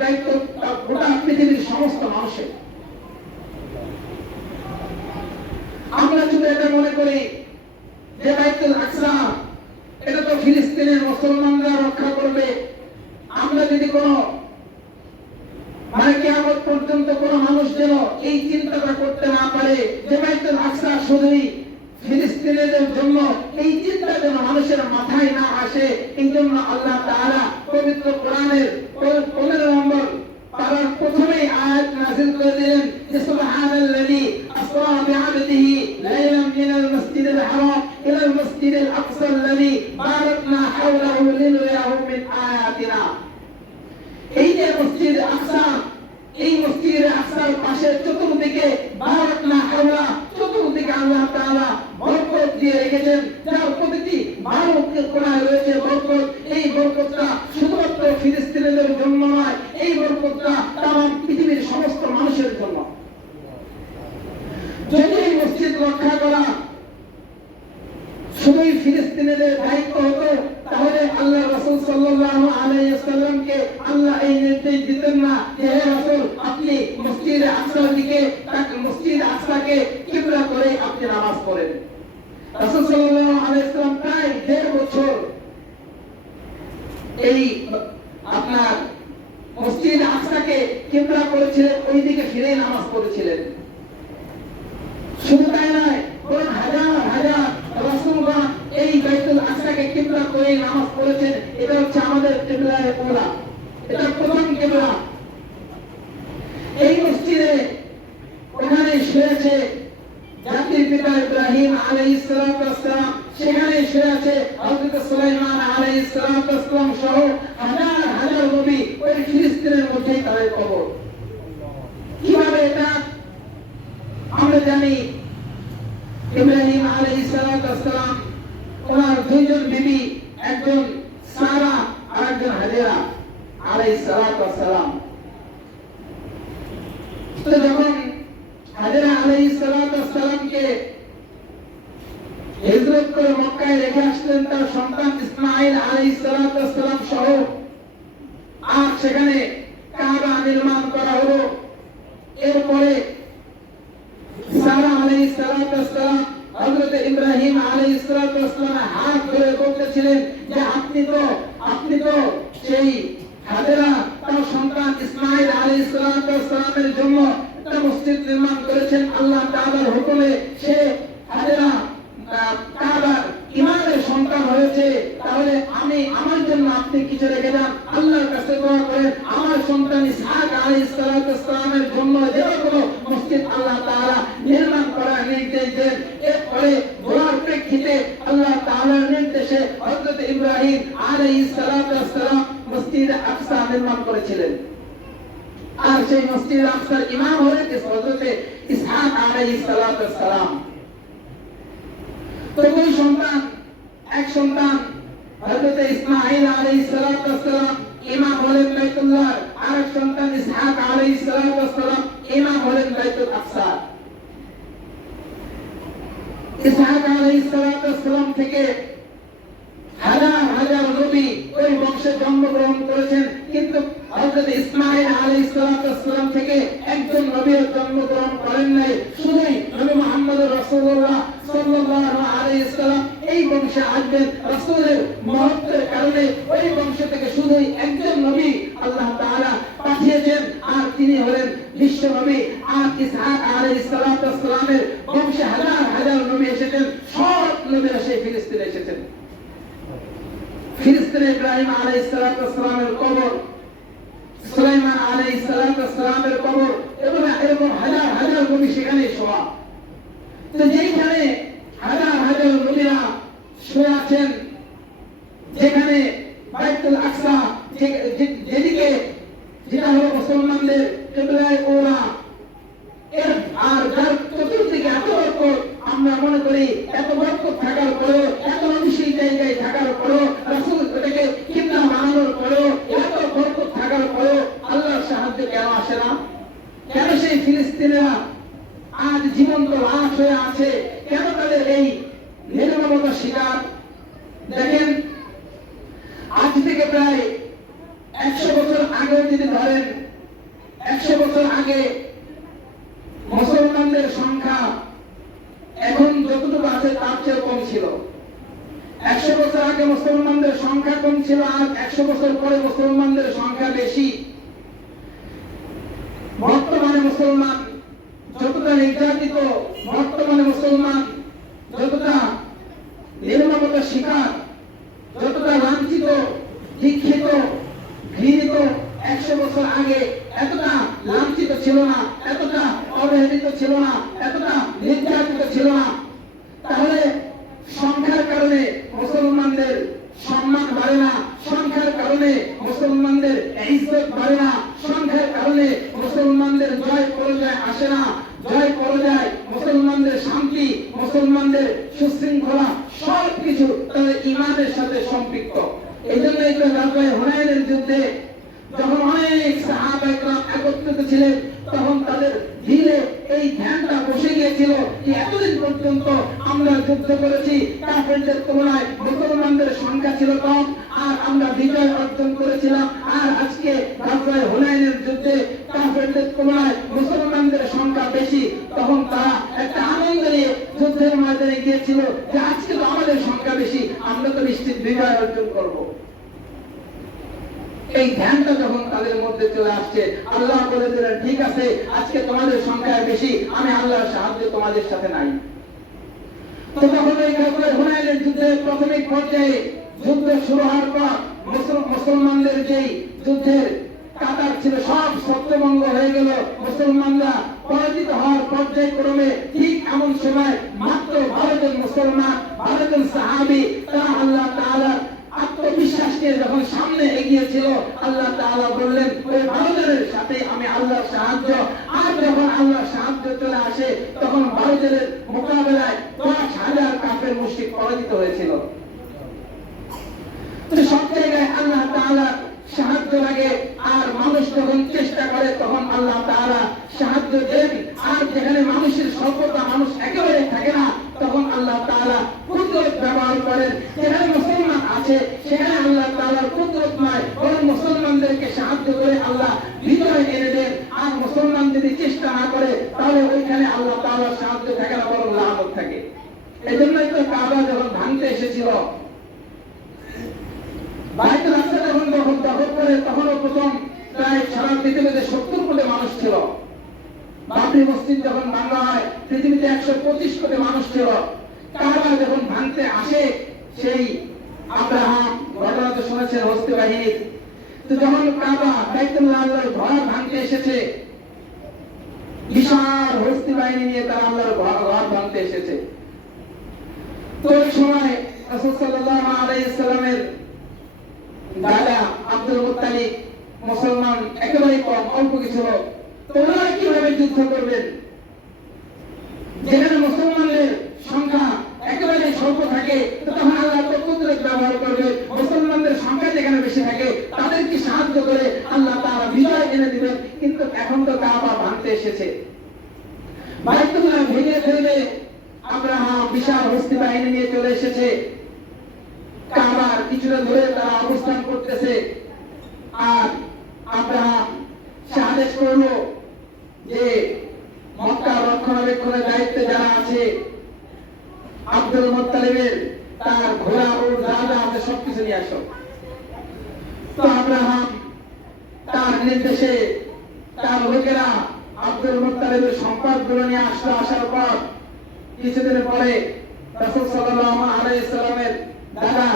দায়িত্ব গোটা পৃথিবীর সমস্ত মানুষের। আমরা শুধু এটা মনে করি যে বাইতুল আকসা এটা তো ফিলিস্তিনের মুসলমানরা রক্ষা করবে। আমরা যদি কোনো কিয়ামত পর্যন্ত কোন মানুষ যেন এই চিন্তাটা করতে না পারে যে বাইতুল আকসা শুধুই ফিলিস্তিনিদের জন্য, এই চিন্তা যেন মানুষের মাথায় না আসে। এই জন্য আল্লাহ তাআলা পবিত্র কোরআনের 15 নম্বর পারার প্রথমেই আয়াত নাযিল করে দিলেন যে সুবহানাল্লাযী আসরা বিআবদিহি লাইলাম মিনাল মাসজিদিল হারাম ইলাল মাসজিদিল আকসা আল্লাযী বারাকনা হাওলাহু লিনুরিয়াহু মিন আয়াতিনা। এই যে মসজিদ আকসা, এই মসজিদ আকসার পাশে চতুর্দিকে বারাকনা হাওলা, চতুর্দিকে আল্লাহ তাআলা বরকত দিয়ে রেখেছেন, যার প্রতিটি বারকের কোণায় রয়েছে বরকত। এই বরকতটা শুধুমাত্র ফিলিস্তিনিদের জন্য নয়, এই বরকতটা তামাম পৃথিবীর সমস্ত মানুষের জন্য। যদি এই মসজিদ রক্ষা করা শুধুই ফিলিস্তিনিদের দায়িত্ব হতো, তাহলে আল্লাহ রাসূল সাল্লাল্লাহু আলাইহি ওয়াসাল্লামকে আল্লাহ এই নির্দেশ দিতেন না যে হে রাসূল আপনি মসজিদ আকসার দিকে, মসজিদ আকসাকে কিবলা করে আপনি নামাজ পড়েন। রাসূল সাল্লাল্লাহু আলাইহি ওয়াসাল্লাম প্রায় 1.5 বছর এই আপনার মসজিদ আকসাকে কিবলা করেছিলেন, ওই দিকে ফিরে নামাজ পড়েছিলেন। শুধু তাই নয়, বরং হাজার হাজার রাসূলগণ এই বাইতুল আকসাকে কিবলা করে নামাজ পড়েছেন। এটা হচ্ছে আমাদের কিবলায়ে উলা, এটা প্রথম কিবলা। এই মসজিদে ওখানে শুয়েছে জাতির পিতা ইব্রাহিম আলাইহিস সালাতু ওয়াস সালাম, সেখানে শুয়ে আছে হযরত সুলাইমান আলাইহিস সালাতু ওয়াস সালাম সহ হাজার হাজার নবী। ওই ফিলিস্তিনের মধ্যেই তাদের কবর। কিভাবে এটা আমরা জানি, ইব্রাহিম আলাইহিস সালাতু ওয়াস সালাম ওনার দুইজন বিবি, একজন সারা আর একজন হাজেরা আলাইহিস সালাতু ওয়াস সালাম। তো যখন হাজেরা আলাইহিস সালাতু ওয়াস সালামকে হিজরত করে মক্কায় রেখে আসলেন তার সন্তান ইসমাঈল আলাইহিস সালাতু ওয়াস সালাম সহ, আর সেখানে কাবা নির্মাণ করা হলো। এরপরে সারা আলাইহিস সালাতু ওয়াস সালাম হযরত ইব্রাহিম আলাইহিস সালাতু ওয়াস সালামের হাত ধরে বলতেছিলেন যে আপনি তো সেই হাজেরা তার সন্তান ইসমাঈল আলাইহিস সালাতু ওয়াস সালামের জন্য একটা মসজিদ নির্মাণ করেছেন আল্লাহ তাআলার হুকুমে। সে হাজেরা কাবার ইমামের সন্তান হয়েছে, তাহলে আমার জন্য আপনি কিছু রেখে যান, আল্লাহর কাছে দোয়া করেন আমার সন্তান ইসহাক আলাইহিস সালাতু ওয়াস সালামের জন্য যেন কোনো মসজিদ আল্লাহ তাআলা নির্মাণ করার নির্দেশ দেন। এরপরে দোয়ার প্রেক্ষিতে আল্লাহ তাআলার নির্দেশে হযরত ইব্রাহিম আলাইহিস সালাতু ওয়াস সালাম মসজিদ আকসা নির্মাণ করেছিলেন। আর সেই মসজিদ আকসার ইমাম হলেন হযরত ইসহাক আলাইহিস সালাতু ওয়াস সালাম। তো ওই সন্তান, এক সন্তান হযরত ইসমাঈল আলাইহিস সালাতু ওয়াস সালাম ইমাম হলেন বাইতুল্লাহ, আর এক সন্তান ইসহাক আলাইহিস সালাতু ওয়াস সালাম ইমাম হলেন বাইতুল আকসা। ইসহাক আলাইহিস সালাতু ওয়াস সালাম থেকে হাজার হাজার নবী ওই বংশে জন্মগ্রহণ করেছেন, কিন্তু হযরত ইসমাঈল আলাইহিস সালাতু ওয়াস সালাম থেকে একজন নবীও জন্মগ্রহণ করেন নাই। শুধুই নবী মুহাম্মদুর রাসূলুল্লাহ সাল্লাল্লাহু আলাইহি ওয়াসাল্লাম এই বংশে আসবেন। রাসূলের মহত্বের কারণে ওই বংশ থেকে শুধুই একজন নবী আল্লাহ তাআলা পাঠিয়েছেন, আর তিনি হলেন বিশ্ব নবী। আর ইসহাক আলাইহিস সালাতু ওয়াস সালামের বংশে হাজার হাজার নবী এসেছেন, সব নবীরা সেই ফিলিস্তিনে এসেছেন। ফিলিস্তিনে ইব্রাহিম আলাইহিস সালাতু ওয়াস সালামের কবর, সুলাইমান আলাইহিস সালাতু ওয়াস সালামের কবর, এরকম হাজার হাজার নবী সেখানে শোয়া। তো যেখানে হাজার হাজার নবীরা শুয়ে আছেন, যেখানে বাইতুল আকসা যেদিকে, যেটা হলো মুসলমানদের কিবলায়ে উলা, এর আর যার চতুর্দিকে এত বরকত, আমরা মনে করি এত বরকত থাকার পরেও, এত অভিষেক জায়গায় থাকার পরেও, রাসূল এটাকে কিবলা বানানোর পরেও, এত বরকত থাকার পরেও আল্লাহর সাহায্য কেন আসে না? কেন সেই ফিলিস্তিনিরা আজ জীবন্ত লাশ হয়ে আছে? কেন তাদের এই নির্মমতার শিকার? দেখেন, আজ থেকে প্রায় 100 বছর আগে যদি ধরেন, 100 বছর আগে মুসলমানদের সংখ্যা এখন যতটুকু আছে তার চেয়ে কম ছিল। 100 বছর আগে মুসলমানদের সংখ্যা কম ছিল, আর 100 বছর পরে মুসলমানদের সংখ্যা বেশি। বর্তমানে মুসলমান যতটা নির্যাতিত, বর্তমানে মুসলমান যতটা নির্মমতার শিকার, যতটা লাঞ্ছিত, দীক্ষিত, ঘৃণিত, 100 বছর আগে এতটা লাঞ্ছিত ছিল না, এতটা অবহেলিত ছিল না, এতটা নির্যাতিত ছিল না। তাহলে সংখ্যার কারণে মুসলমানদের সম্মান বাড়ে না, সংখ্যার কারণে মুসলমানদের ইজ্জত বাড়ে না, সংখ্যার কারণে মুসলমানদের জয় পরাজয় আসে না। জয় পরাজয়, মুসলমানদের শান্তি, মুসলমানদের সুশৃঙ্খলা সবকিছু তাদের ঈমানের সাথে সম্পৃক্ত। এই জন্যই তো গাজওয়ে হুনাইনের যুদ্ধে যখন অনেক সাহাবা একরাম একত্রিত ছিলেন, তখন তাদের দিলে এই ধ্যানটা বসে গিয়েছিল যে এতদিন পর্যন্ত আমরা যুদ্ধ করেছি, কাফেরদের তুলনায় মুসলমানদের সংখ্যা ছিল কম, আর আমরা বিজয় অর্জন করেছিলাম। আর আজকে গাজওয়ে হুনাইনের যুদ্ধে কাফেরদের তুলনায় মুসলমানদের সংখ্যা বেশি। তখন তারা একটা আনন্দ নিয়ে যুদ্ধের ময়দানে গিয়েছিল যে আজকে তো আমাদের সংখ্যা বেশি, আমরা তো নিশ্চিত বিজয় অর্জন করব। এই ধ্যানটা যখন তাদের মধ্যে চলে আসছে, আল্লাহ বলে দিলেন, ঠিক আছে, আজকে তোমাদের সংখ্যা বেশি, আমি আল্লাহর সাহায্য তোমাদের সাথে নাই। তো তখন এই গাজওয়ে হুনাইনের যুদ্ধের প্রাথমিক পর্যায়ে যুদ্ধ শুরু হওয়ার পর মুসলমানদের যেই যুদ্ধের কাতার ছিল সব ছত্রভঙ্গ হয়ে গেল। মুসলমানরা পরাজিত হওয়ার পর্যায়ক্রমে ঠিক এমন সময় মাত্র 12 জন মুসলমান, 12 জন সাহাবী, তারা আল্লাহ তাআলার আত্মবিশ্বাস নিয়ে যখন সামনে এগিয়েছিল, আল্লাহ তাআলা বললেন, ওই 12 জনের সাথে আমি আল্লাহর সাহায্য। আর যখন আল্লাহর সাহায্য চলে আসে, তখন 12 জনের মোকাবেলায় 10,000 কাফের মুশরিক পরাজিত হয়েছিল। তো সব জায়গায় আল্লাহ তাআলা সাহায্য লাগে, আর মানুষ যখন চেষ্টা করে তখন আল্লাহ তাআলা সাহায্য দেন। আর যেখানে মানুষের স্বল্পতা, মানুষ একেবারে থাকে না, তখন আল্লাহ তাআলা কুদরত ব্যবহার করেন। যেখানে মুসলমান আছে সেখানে আল্লাহ তাআলার কুদরত নয়, বরং মুসলমানদেরকে সাহায্য করে আল্লাহ বিজয় এনে দেন। আর মুসলমান যদি চেষ্টা না করে, তাহলে ওইখানে আল্লাহ তাআলার সাহায্য থাকে না, বরং লানত থাকে। এই জন্যই তো কাবা যখন ভাঙতে এসেছিল, বাইতুল আকসা যখন দখল করে, তখনও প্রথম প্রায় সারা পৃথিবীতে 70 কোটি মানুষ ছিল। বাবরি মসজিদ যখন ভাঙা হয়, পৃথিবীতে 125 কোটি মানুষ ছিল। কাবা যখন ভাঙতে আসে, সেই আব্রাহাম, ঘটনা তো শুনেছেন হস্তি বাহিনীর, তো যখন কাবা বাইতুল্লাহর ঘর ভাঙতে এসেছে, বিশাল হস্তি বাহিনী নিয়ে তারা আল্লাহর ঘর ভাঙতে এসেছে। তো ওই সময় রাসূল সাল্লাল্লাহু আলাইহি সাল্লামের দাদা আব্দুল মুত্তালিব মুসলমান একেবারে কম, অল্প কিছু লোক। তো ওনারা কিভাবে যুদ্ধ করবেন যেখানে মুসলমানদের সংখ্যা একেবারে স্বল্প থাকে? তো তখন আল্লাহ তো কুদরত ব্যবহার করবে, মুসলমানদের সংখ্যা যেখানে বেশি থাকে তাদেরকে সাহায্য করে আল্লাহ তাআলা বিজয় এনে দিবেন। কিন্তু এখন তো কাবা ভাঙতে এসেছে, বাইতুল্লাহ ভেঙে ফেলবে। আব্রাহাম বিশাল হস্তি বাহিনী নিয়ে চলে এসেছে, কাবার কিছুটা ধরে তারা অবস্থান করতেছে। আর আব্রাহাম আদেশ করলো যে মক্কা রক্ষণাবেক্ষণের দায়িত্বে যারা আছে, আব্দুল মুত্তালিবের তার ঘোড়া ও যা যা আছে সবকিছু নিয়ে আসো। তো আব্রাহাম তার নির্দেশে তার লোকেরা আব্দুল মুত্তালিবের সম্পদগুলো নিয়ে আসলো। আসার পর কিছুদিন পরে রাসূল সাল্লাল্লাহু আলাইহি সাল্লামের দাদা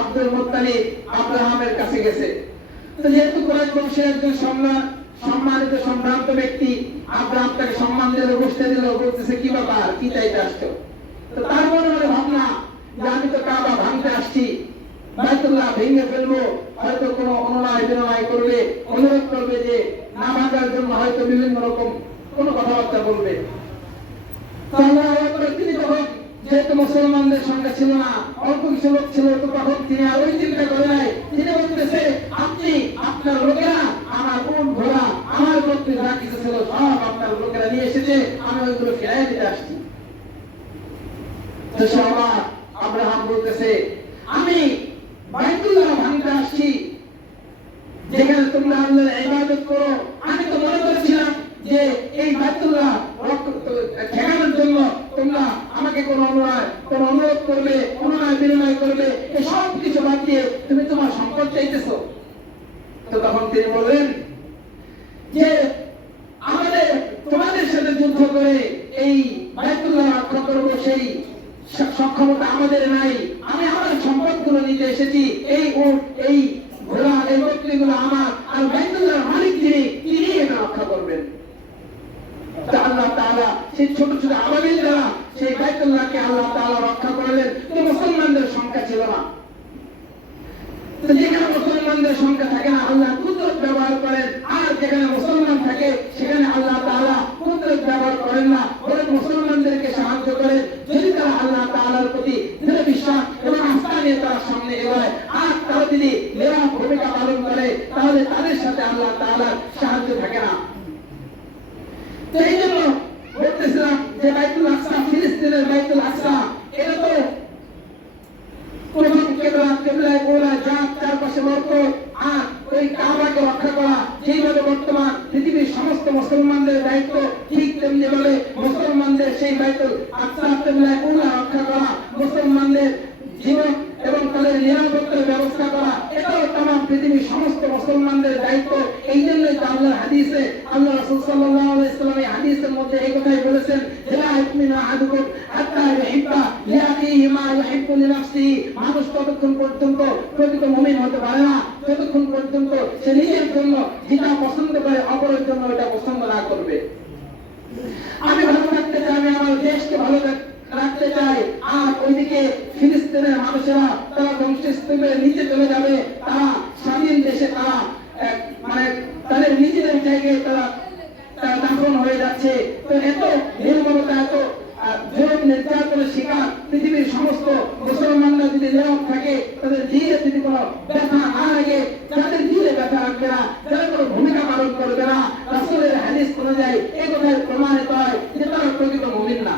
আব্দুল মুত্তালিব আব্রাহামের কাছে গেছে। তো যেহেতু কুরাইশ বংশের একজন সম্মানিত সম্ভ্রান্ত ব্যক্তি, আব্রাহাম তাকে সম্মান দিয়ে বসতে দিল, বলতেছে, কি ব্যাপার, কি চাইতে আসছো? তো তার মনে মনে ভাবনা যে আমি তো কাবা ভাঙতে আসছি, বাইতুল্লাহ ভেঙে ফেলবো, হয়তো কোনো অনুনয় বিনয় করবে, অনুরোধ করবে যে না ভাঙার জন্য, হয়তো বিভিন্ন রকম কোনো কথাবার্তা বলবে। তিনি তখন যেহেতু মুসলমানদের সংখ্যা ছিল না, অল্প কিছু লোক ছিল, তো তখন তিনি আর ওই চিন্তা করে নাই। তিনি বলতেছে, আপনি আপনার লোকেরা আমার উট ঘোড়া আমার গোত্রে যা কিছু ছিল সব আপনার লোকেরা নিয়ে এসেছে, আমি ওইগুলো ফেরাই দিতে আসছি। তো সবার আব্রাহাম বলতেছে, আমি বাইতুল্লাহ ভাঙতে আসছি, যেখানে তোমরা আল্লাহর ইবাদত করো। আমি তো মনে করেছিলাম যে এই বাইতুল্লাহ ঠেকানোর জন্য তোমরা আমাকে কোনো অনুরোধ করবে, অনুনয় বিনয় করবে, এই সব কিছু বাদ দিয়ে তুমি তোমার সম্পদ চাইতেছো। তো তখন তিনি বললেন যে আমাদের তোমাদের সাথে যুদ্ধ করে এই বাইতুল্লাহ রক্ষা করবো সেই সক্ষমতা আমাদের নাই। আমি আমার সম্পদগুলো নিতে এসেছি, এই উট, এই ঘোড়া, এই বকরিগুলো আমার, আর বাইতুল্লাহর মালিক তিনি এটা রক্ষা করবেন। আল্লাহ তাআলা সেই ছোট ছোট আবাবিল দ্বারা সেই বাইতুল্লাহকে আল্লাহ তাআলা রক্ষা করলেন। তো মুসলমানদের সংখ্যা ছিল না। তো যেখানে মুসলমানদের সংখ্যা থাকে না, আল্লাহ কুদরত ব্যবহার করেন, আর যেখানে মুসলমান থাকে সেখানে আল্লাহ তাআলা কুদরত ব্যবহার করেন না, বরং মুসলমানদেরকে সাহায্য করেন যদি তারা আল্লাহ তাআলার প্রতি দৃঢ় বিশ্বাস এবং আস্থা নিয়ে তারা সামনে এগোয়। আর তারা যদি নিরাপদ ভূমিকা পালন করে তাহলে তাদের সাথে আল্লাহ তাআলার সাহায্য থাকে না। তো এই জন্য বলতেছিলাম যে বাইতুল আকসা, ফিলিস্তিনের বাইতুল আকসা, এটা তো প্রথম কেবলায় ওরা যা চারপাশে বরকত আর ওই কাবাকে রক্ষা করা, যেভাবে বর্তমান পৃথিবীর সমস্ত মুসলমানদের দায়িত্ব, ঠিক তেমনি ভাবে মুসলমানদের সেই বাইতুল আকসা কেবলায় ওরা রক্ষা করা, মুসলমানদের জীবন এবং তাদের নিরাপত্তার ব্যবস্থা করা, এটাও তামাম পৃথিবীর সমস্ত মুসলমানদের দায়িত্ব। এই জন্যই তো আল্লাহর হাদিসে আল্লাহ রাসূল সাল্লাল্লাহু আলাইহি ওয়াসাল্লাম এই হাদিসের মধ্যে এই কথাই বলেছেন, লা ইউমিনু আহাদুকুম হাত্তা ইউহিব্বা লিআখিহি মা ইউহিব্বু লিনাফসিহি। মানুষ ততক্ষণ পর্যন্ত প্রকৃত মুমিন হতে পারে না যতক্ষণ পর্যন্ত সে নিজের জন্য যেটা পছন্দ করে অপরের জন্য এটা পছন্দ না করবে। আমি ভালো থাকতে চাই, আমি আমার দেশকে ভালো রাখতে চাই, আর ওইদিকে ফিলিস্তিনের মানুষেরা তারা ধ্বংসস্তূপের নিচে চলে যাবে, তারা স্বাধীন দেশে তারা মানে তাদের নিজেদের জায়গায় তারা দাফন হয়ে যাচ্ছে। তো এত নির্মমতা, এত জুলুম নির্যাতনের শিকার পৃথিবীর সমস্ত মুসলমানরা যদি নিরব থাকে, তাদের দিলে যদি কোনো ব্যথা না লাগে, যাদের দিলে ব্যথা রাখবে না, যারা কোনো ভূমিকা পালন করবে না, রাসূলের হাদিস অনুযায়ী এই কথায় প্রমাণিত হয় যে তারা প্রকৃত মুমিন না।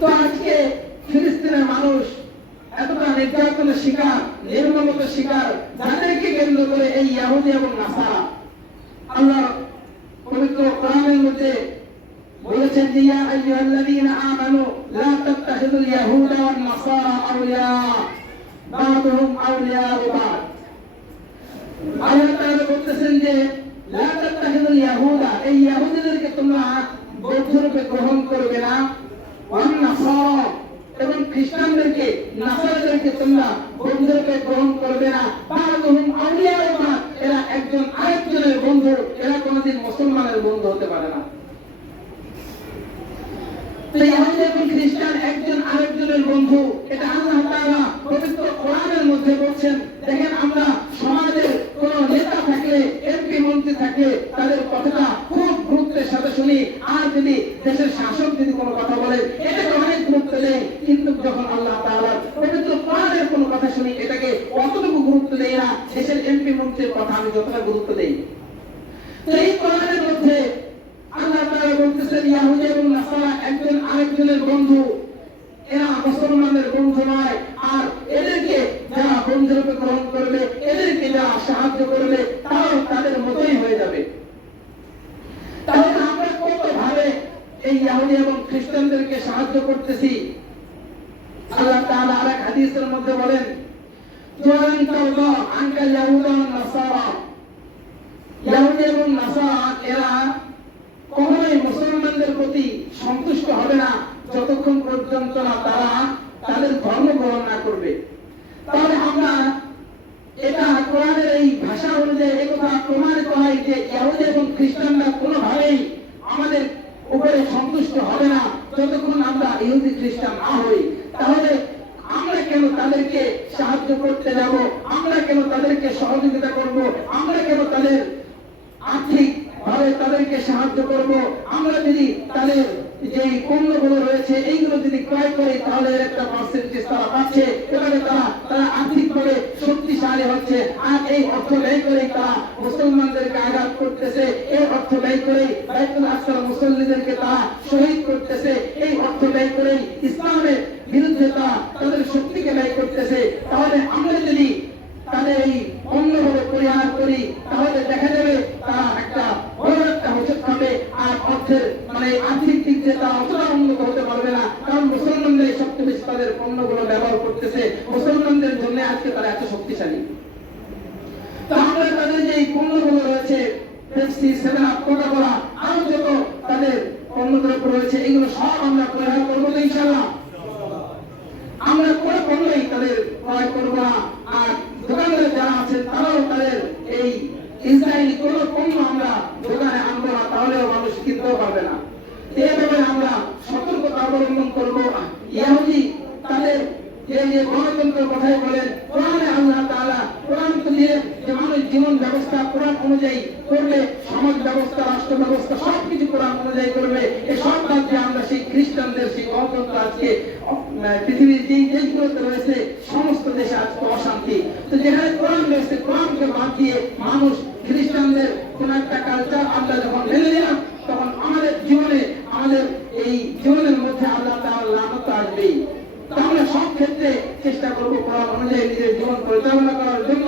তো আজকে ফিলিস্তিনের মানুষ এতটা নির্যাতনের শিকার, নির্মমতার শিকার, যাদেরকে কেন্দ্র করে এই ইহুদি এবং নাসারা, আল্লাহ পবিত্র কোরআনের মধ্যে বলেছেন যে ইয়া আইয়ুহাল্লাযীনা আমানু লা তাত্তাখিযুল ইয়াহুদা ওয়ান নাসারা আউলিয়া বা'দুহুম আউলিয়াউ বা'দ। আল্লাহ তাআলা বলতেছেন যে লা তাত্তাখিযুল ইয়াহুদা, এই ইহুদিদেরকে তোমরা বন্ধুরূপে গ্রহণ করবে না, ওয়ান নাসারা, এবং খ্রিস্টানদেরকে, নাসারাদেরকে তোমরা বন্ধুরূপে গ্রহণ করবে না, বা'দুহুম আউলিয়াউ বা'দ, এরা একজন আরেকজনের বন্ধু, এরা কোনোদিন মুসলমানের বন্ধু হতে পারে না। ইহুদি এবং খ্রিস্টান একজন আরেকজনের বন্ধু, এটা আল্লাহ তাআলা পবিত্র কোরআনের মধ্যে বলছেন। দেখেন, আমরা সমাজের কোন নেতা থাকলে, এমপি মন্ত্রী থাকলে তাদের কথাটা খুব গুরুত্বের সাথে শুনি, আর যদি দেশের শাসক যদি কোনো কথা বলে এটাকে অনেক গুরুত্ব দেয়, কিন্তু যখন আল্লাহ তাআলার পবিত্র কোরআনের কোনো কথা শুনি এটাকে অতটুকু গুরুত্ব দেই না, দেশের এমপি মন্ত্রীর কথা আমি যতটা গুরুত্ব দেই। তো এই কোরআনের মধ্যে আল্লাহ তাআলা বলতেছেন ইহুদি এবং নাসারা একজন আরেকজনের বন্ধু, এরা মুসলমানদের বন্ধু নয়, আর এদেরকে যারা বন্ধুরূপে গ্রহণ করবে, এদেরকে যারা সাহায্য করবে, তারাও তাদের মতোই হয়ে যাবে। তাহলে আমরা কত ভাবে এই ইহুদি এবং খ্রিস্টানদেরকে সাহায্য করতেছি। আল্লাহ তাআলা আরেক হাদিসের মধ্যে বলেন, জুআন তাওবা আনকাল ইয়াহুদা ওয়ান নাসারা, ইহুদি এবং নাসারা এরা কখনোই মুসলমানদের প্রতি সন্তুষ্ট হবে না যতক্ষণ পর্যন্ত না তারা তাদের ধর্ম গ্রহণ না করবে। তাহলে আমরা এটা কোরআনের এই ভাষা অনুযায়ী একথা প্রমাণিত হয় যে ইহুদি এবং খ্রিস্টানরা কোনোভাবেই আমাদের উপরে সন্তুষ্ট হবে না যতক্ষণ আমরা ইহুদি খ্রিস্টান না হই। তাহলে আমরা কেন তাদেরকে সাহায্য করতে যাব? আমরা কেন তাদেরকে সহযোগিতা করব? আমরা কেন তাদের আর্থিক ভাবে তাদেরকে সাহায্য করব? আমরা যদি তাদের যে পণ্যগুলো রয়েছে এইগুলো যদি ক্রয় করি তাহলে এর একটা পার্সেন্টেজ তারা পাচ্ছে, এভাবে তারা আর্থিকভাবে শক্তিশালী হচ্ছে, আর এই অর্থ ব্যয় করে তারা মুসলমানদেরকে আঘাত করতেছে, এই অর্থ ব্যয় করে বাইতুল আকসার মুসল্লিদেরকে তারা শহীদ করতেছে, এই অর্থ ব্যয় করে ইসলামের বিরুদ্ধে তারা তাদের শক্তিকে ব্যয় করতেছে। তাহলে আমরা যদি তাদের এই Pepsi, Seven Up, Coca Cola আরো যত তাদের পণ্যদ্রব্য রয়েছে এগুলো সব আমরা পরিহার করবো তো ইনশাআল্লাহ। আমরা কোনো পণ্যই তাদের ক্রয় করবো না। আর দোকানদার যারা আছেন তারাও তাদের এই ইসরায়েলি কোনো পণ্য আমরা দোকানে আনবো না, তাহলেও মানুষ কিনতেও পারবে না। এইভাবে আমরা সতর্কতা অবলম্বন করবো। ইহুদি তাদের এই যে গণতন্ত্রের কথাই বলেন, কোরআনে আল্লাহ তাআলা কোরআন দিয়ে যে মানুষ জীবন ব্যবস্থা কোরআন অনুযায়ী করবে, সমাজ ব্যবস্থা, রাষ্ট্র ব্যবস্থা সবকিছু কোরআন অনুযায়ী করবে। এই সব কাজে আমরা সেই খ্রিস্টানদের সেই গণতন্ত্র আজকে পৃথিবীর যেই দেশগুলোতে রয়েছে সমস্ত দেশে আজকে অশান্তি। তো যেখানে কোরআন রয়েছে, কোরআনকে বাদ দিয়ে মানুষ খ্রিস্টানদের কোন একটা কালচার আমরা যখন মেনে নিলাম, তখন আমাদের জীবনে আমাদের এই জীবনের মধ্যে আল্লাহ তাআলার লানত আসবেই। আমরা সব ক্ষেত্রে চেষ্টা করবো কোরআন অনুযায়ী নিজের জীবন পরিচালনা করার জন্য।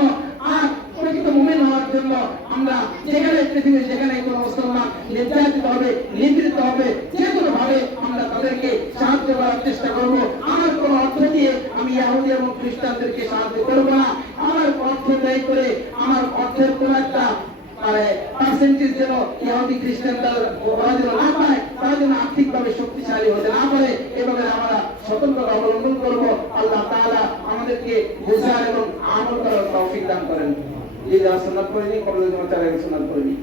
আর প্রকৃত মুমিন হওয়ার জন্য আমরা যেখানে পৃথিবীর যেখানে কোনো মুসলমান নির্যাতিত হবে, নিপীড়িত হবে, যে কোনো ভাবে আমরা তাদেরকে সাহায্য করার চেষ্টা করবো। আমার কোনো অর্থ দিয়ে আমি ইহুদি এবং খ্রিস্টানদেরকে সাহায্য করবো না। আমার অর্থ ব্যয় করে আমার অর্থের কোন একটা পার্সেন্টেজ যেন ইহুদি খ্রিস্টান ওরা যেন না পায়, তারা যেন আর্থিকভাবে শক্তিশালী হতে না পারে, এভাবে আমরা সতর্কতা অবলম্বন করবো। আল্লাহ তাআলা আমাদেরকে বোঝার এবং আমল করার তৌফিক দান করেন। যে যারা সুন্নাত পড়েনি, কবরের জন্য তারা সুন্নাত পড়েনি।